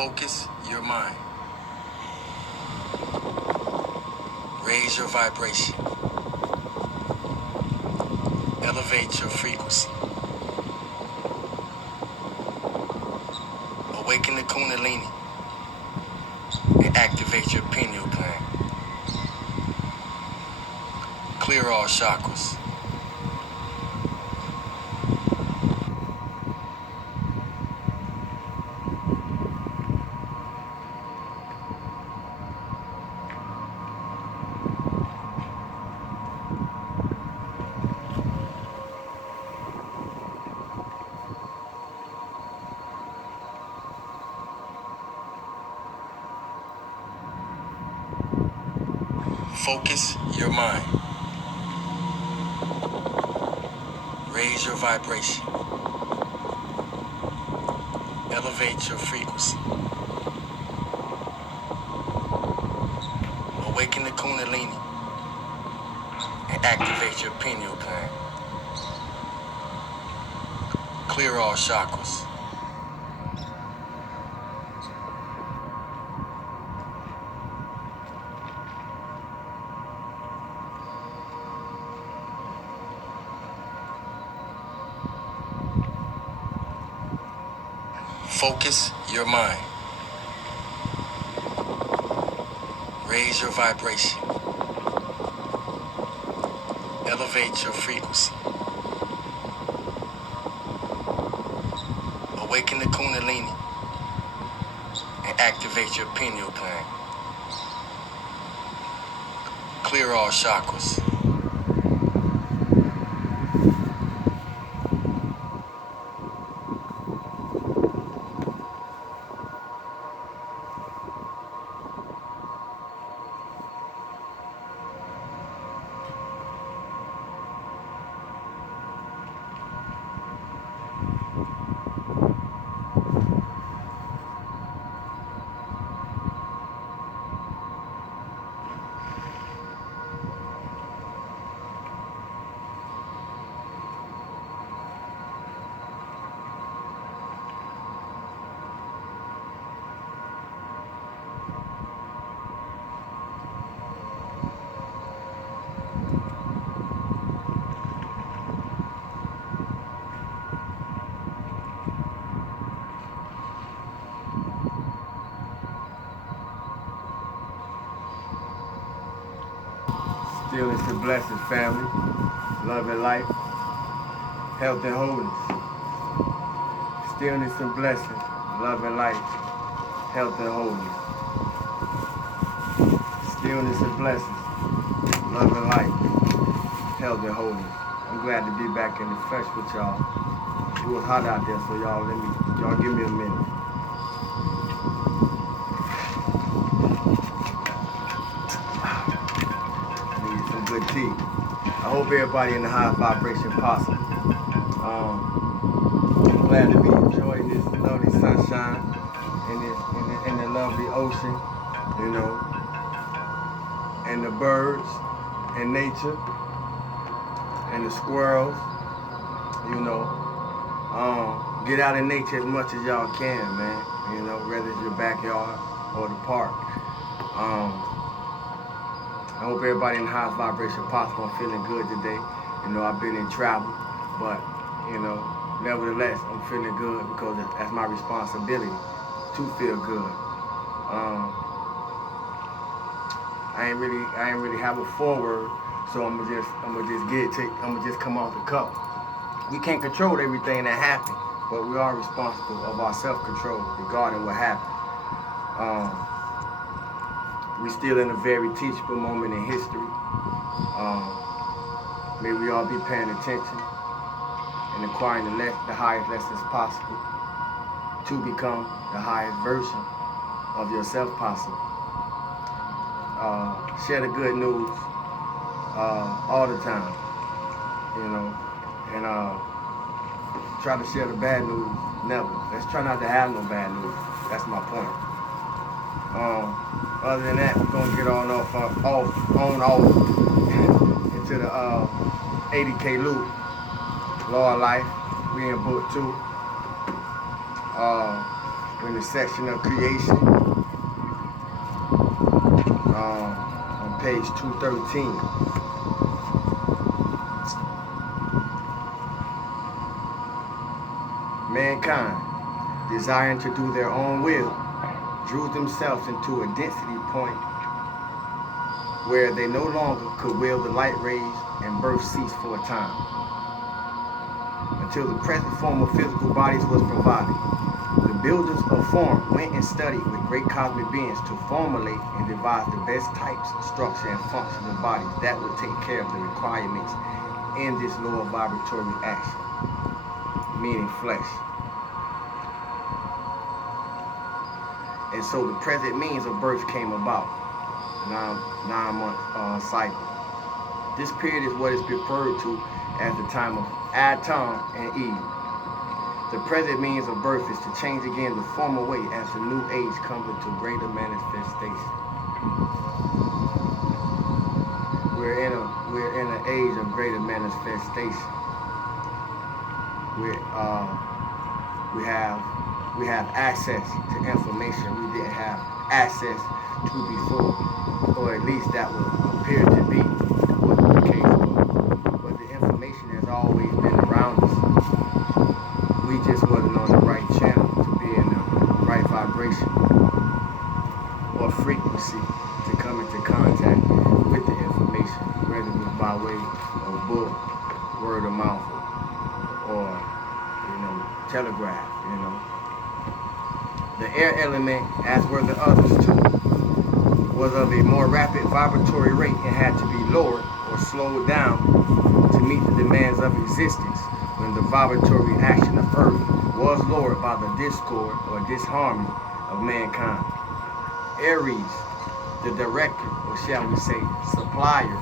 Focus your mind. Raise your vibration. Elevate your frequency. Awaken the Kundalini and activate your pineal gland. Clear all chakras. Focus your mind. Raise your vibration. Elevate your frequency. Awaken the Kundalini and activate your pineal gland. Clear all chakras. Focus your mind. Raise your vibration. Elevate your frequency. Awaken the Kundalini and activate your pineal gland. Clear all chakras. Stillness and blessings, family. Love and life. Health and wholeness. Stillness and blessings. Love and life. Health and wholeness. Stillness and blessings. Love and life. Health and wholeness. I'm glad to be back in the flesh with y'all. It was hot out there, so y'all give me a minute. Good tea. I hope everybody in the highest vibration possible. I'm glad to be enjoying this lovely sunshine and the lovely ocean, you know, and the birds and nature and the squirrels, you know. Get out in nature as much as y'all can, man. You know, whether it's your backyard or the park. I hope everybody in the highest vibration possible. I'm feeling good today. You know, I've been in travel, but, you know, nevertheless, I'm feeling good because that's my responsibility to feel good. I ain't really have a foreword, so I'm gonna just come off the cuff. We can't control everything that happens, but we are responsible of our self-control regarding what happened. We still in a very teachable moment in history. May we all be paying attention and acquiring the highest lessons possible to become the highest version of yourself possible. Share the good news all the time, you know, and try to share the bad news never. Let's try not to have no bad news. That's my point. Other than that, we're gonna get on off into the 80K loop. Law of life. We in book 2. in the section of creation, on page 213. Mankind, desiring to do their own will, drew themselves into a density point where they no longer could wield the light rays, and birth ceased for a time, until the present form of physical bodies was provided. The builders of form went and studied with great cosmic beings to formulate and devise the best types, structure, and functions of bodies that would take care of the requirements in this lower vibratory action, meaning flesh. And so the present means of birth came about, 9-month cycle. This period is what is referred to as the time of Adam and Eve. The present means of birth is to change again the former way as the new age comes into greater manifestation. We're in an age of greater manifestation. We have access to information we didn't have access to before, or at least that would appear to be what the case was. But the information has always been around us. We just wasn't on the right channel to be in the right vibration or frequency to come into contact with the information, whether it was by way of book, word of mouth, or telegraph. The air element, as were the others too, was of a more rapid vibratory rate and had to be lowered or slowed down to meet the demands of existence when the vibratory action of Earth was lowered by the discord or disharmony of mankind. Aries, the director, or shall we say supplier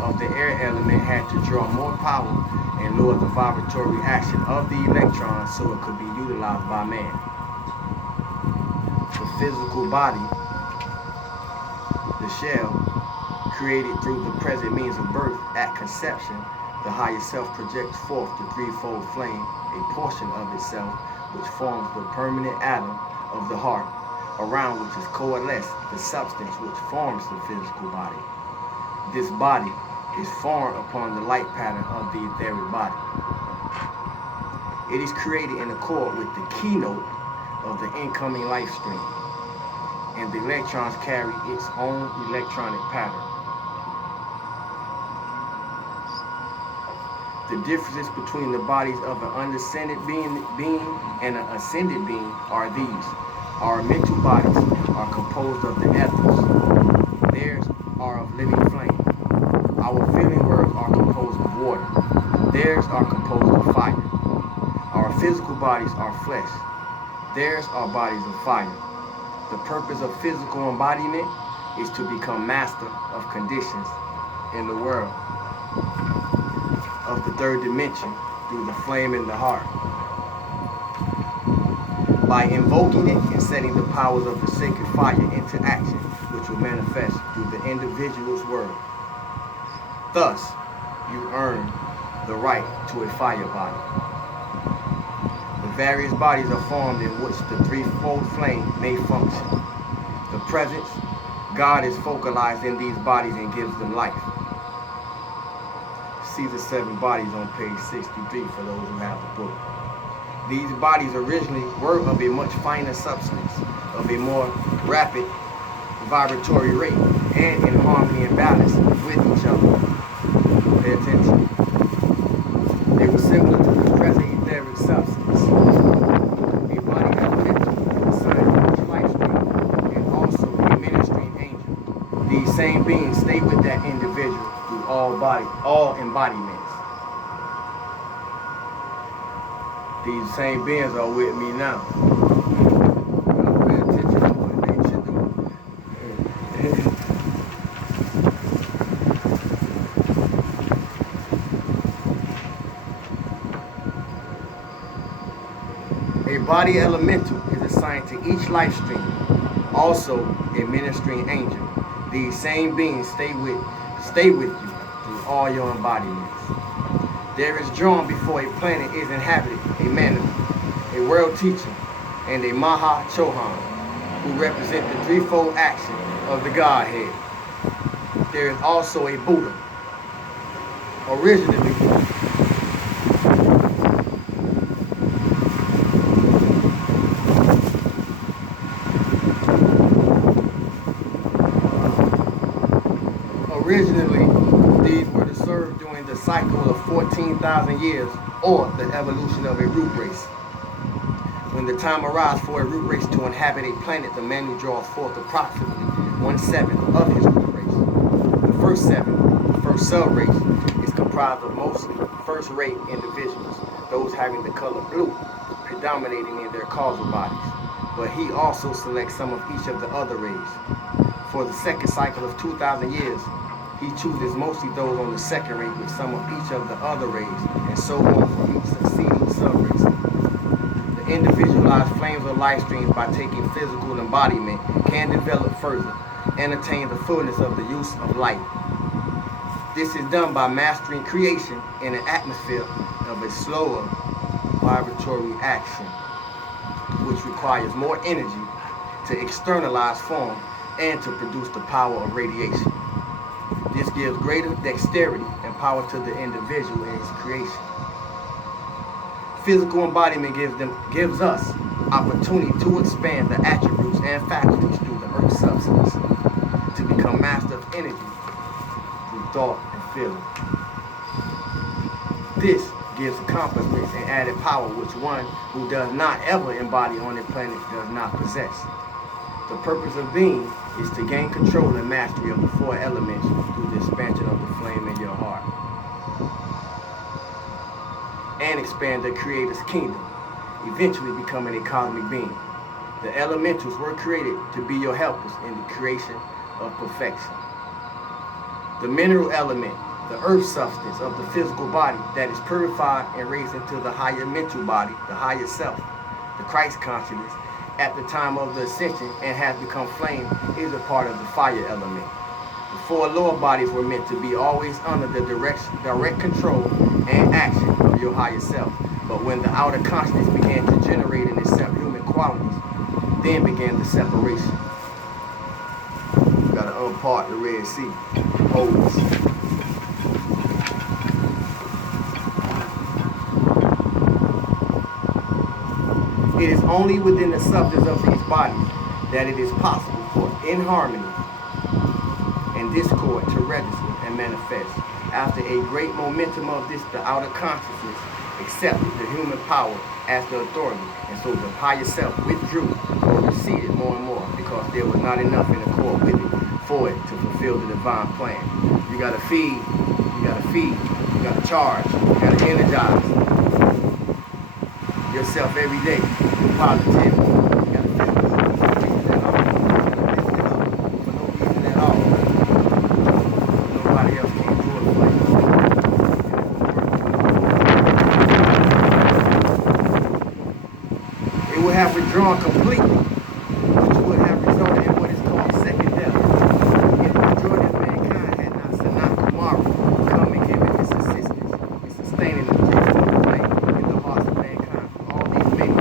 of the air element, had to draw more power and lower the vibratory action of the electrons so it could be utilized by man. The physical body, the shell, created through the present means of birth at conception, the higher self projects forth the threefold flame, a portion of itself, which forms the permanent atom of the heart, around which is coalesced the substance which forms the physical body. This body is formed upon the light pattern of the etheric body. It is created in accord with the keynote of the incoming life stream, and the electrons carry its own electronic pattern. The differences between the bodies of an undescended being and an ascended being are these. Our mental bodies are composed of the ethers. Theirs are of living flame. Our feeling worlds are composed of water. Theirs are composed of fire. Our physical bodies are flesh. Theirs are bodies of fire. The purpose of physical embodiment is to become master of conditions in the world of the third dimension through the flame in the heart. By invoking it and setting the powers of the sacred fire into action, which will manifest through the individual's world. Thus, you earn the right to a fire body. The various bodies are formed in which the threefold flame may function. The presence, God is focalized in these bodies and gives them life. See the 7 bodies on page 63 for those who have the book. These bodies originally were of a much finer substance, of a more rapid vibratory rate, and in harmony and balance with each other. Pay attention. They were similar to the present etheric substance. A body elemental assigned to each life stream, and also a ministering angel. These same beings stay with that individual through all embodiments. These same beings are with me now. Pay attention to what they should do. A body elemental is assigned to each life stream, also a ministering angel. These same beings stay with you through all your embodiments. There is drawn before a planet is inhabited a man, a world teacher, and a Maha Chohan, who represent the threefold action of the Godhead. There is also a Buddha. Originally, these were to serve during the cycle of 14,000 years, or the evolution of a root race. When the time arrives for a root race to inhabit a planet, the Manu draws forth approximately 1/7 of his root race. The first 7, the first sub-race, is comprised of mostly first-rate individuals, those having the color blue predominating in their causal bodies. But he also selects some of each of the other rays. For the second cycle of 2,000 years, he chooses mostly those on the second rate with some of each of the other rays, and so on for each succeeding sub-race. The individualized flames of life streams, by taking physical embodiment, can develop further and attain the fullness of the use of light. This is done by mastering creation in an atmosphere of a slower vibratory action, which requires more energy to externalize form and to produce the power of radiation. This gives greater dexterity and power to the individual in his creation. Physical embodiment gives us opportunity to expand the attributes and faculties through the earth substance, to become master of energy through thought and feeling. This gives accomplishments and added power which one who does not ever embody on the planet does not possess. The purpose of being is to gain control and mastery of the 4 elements through the expansion of the flame in your heart, and expand the Creator's kingdom, eventually becoming a cosmic being. The elementals were created to be your helpers in the creation of perfection. The mineral element, the earth substance of the physical body that is purified and raised into the higher mental body, the higher self, the Christ consciousness, at the time of the ascension and has become flame, is a part of the fire element. The 4 lower bodies were meant to be always under the direct control and action of your higher self. But when the outer consciousness began to generate in itself human qualities, then began the separation. You gotta unpart the Red Sea. Holes. It is only within the substance of these bodies that it is possible for inharmony and discord to register and manifest. After a great momentum of this, the outer consciousness accepted the human power as the authority, and so the higher self withdrew or receded more and more because there was not enough in accord with it for it to fulfill the divine plan. You gotta feed, you gotta charge, you gotta energize yourself every day with positivity. You gotta feel good for no reason at all. Lift it up for no reason at all. Nobody else can do it for you. It would have withdrawn completely, which would have resulted in what is called second death. If the majority of mankind had not Sanat Kumara come and given his assistance in sustaining the threefold flame in the hearts of mankind for all these many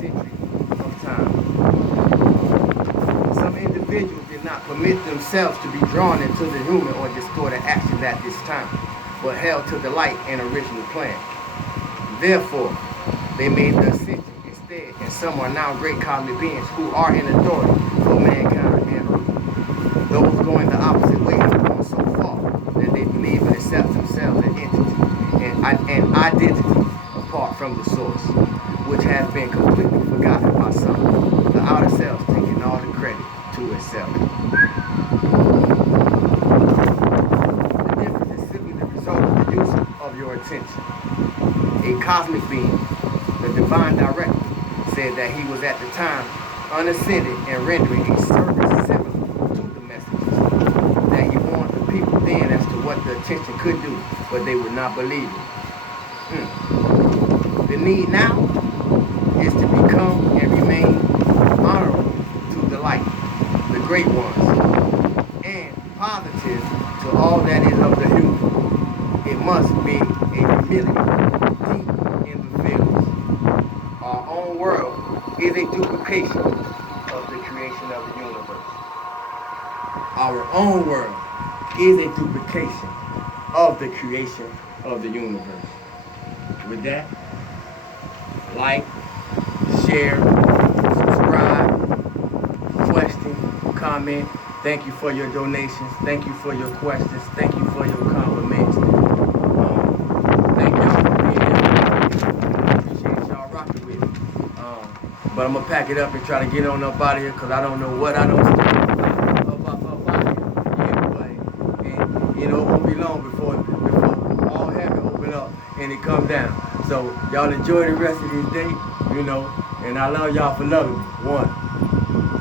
centuries of time. Some individuals did not permit themselves to be drawn into the human or distorted actions at this time, but held to the light and original plan. Therefore, they made the ascension instead, and some are now great cosmic beings who are in authority for mankind and earth. Those going the opposite way have gone so far that they believe and accept themselves an entity and identity apart from the source, which has been completely forgotten by some, the outer self taking all the credit to itself. The difference is simply the result of the use of your attention. A cosmic being, the divine director, said that he was at the time unascended and rendering a service similar to the messages, that he warned the people then as to what the attention could do, but they would not believe it. The need now is to become and remain honorable to the light, the great ones, and positive to all that is of the human. It must be a humility deep in the feelings. Our is a duplication of the creation of the universe. Our own world is a duplication of the creation of the universe. With that, like, share, subscribe, question, comment. Thank you for your donations. Thank you for your questions. Thank you for your compliments. Thank y'all for being here. I appreciate y'all rocking with me. But I'm going to pack it up and try to get on up out of here because I don't know what I don't speak up out here. Yeah, and, you know, it won't be long before all heaven open up and it come down. So y'all enjoy the rest of this day, you know, and I love y'all for loving me. One.